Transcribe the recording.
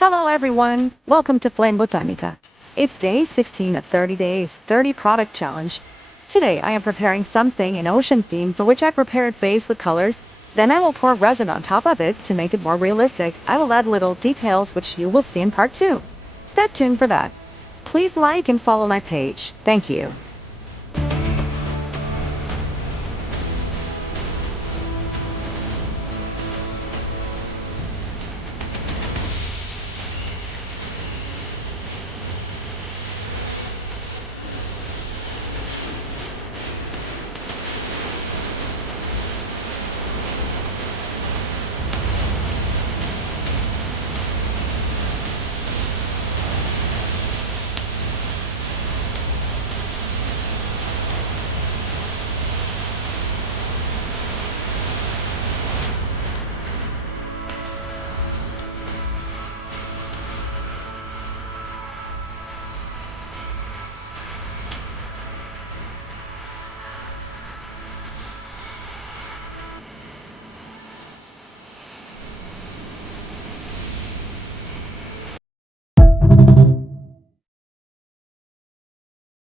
Hello everyone, welcome to Flame Botanica. It's day 16 of 30 days, 30 product challenge. Today I am preparing something in ocean theme for which I prepared base with colors. Then I will pour resin on top of it to make it more realistic. I will add little details which you will see in part 2. Stay tuned for that. Please like and follow my page. Thank you.